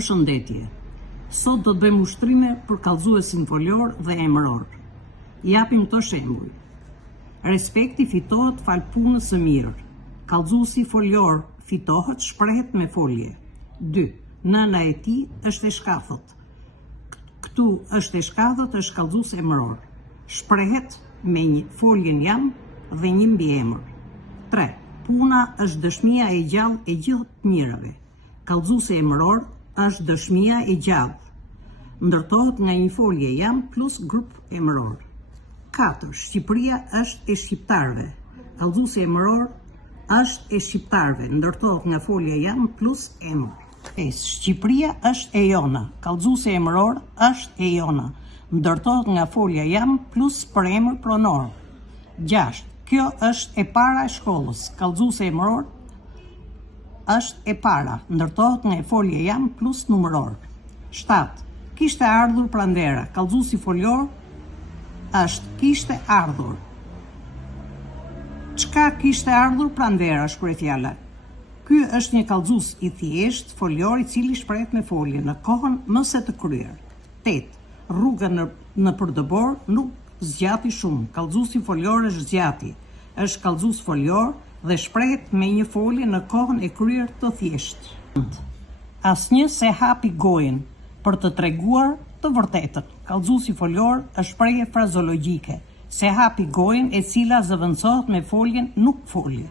Përshëndetje. Sot do të bëjmë ushtrime për kallëzuesin folor dhe emëror. Japim këto shembuj. Respekti fitohet fal punës së mirë. Kallëzuesi folor fitohet shprehet me folje. 2. Nëna e tij është e shkafët. Këtu është e shkafët, është kallëzues emëror. Shprehet me një foljen jam dhe një mbiemër. 3. Puna është dëshmia e gjallë e gjithë të mirëve. Kallëzuesi emëror është dëshmia e gjallë. Ndërtohet nga një folje jam plus grup emëror. 4. Shqipëria është e shqiptarëve. Kallëzuesi emëror është e shqiptarëve. Ndërtohet nga folja jam plus emër. 5. Shqipëria është e jona. Kallëzuesi emëror është e jona. Ndërtohet nga folja jam plus përemër pronor. 6. Kjo është e para e shkollës. Kallëzuesi emëror është e para, ndërtohet nga folja jam plus numëror. 7. Kishte ardhur Prandera. Kallëzuesi folor është kishte ardhur. Çka kishte ardhur Prandera, shkruaj fjala. Ky është një kallëzues i thjesht folor i cili shprehet me folje në kohën më së të kryer. 8. Rruga në përdobor nuk zgjati shumë. Kallëzuesi folor është zgjati. Është kallëzues folor dhe shprehet me një folje në kohën e kryer të thjeshtë. Asnjë se hapi gojën për të treguar të vërtetën. Kallëzuesi folor është shprehje frazologjike. Se hapi gojën e cila zëvendësohet me foljen nuk foli.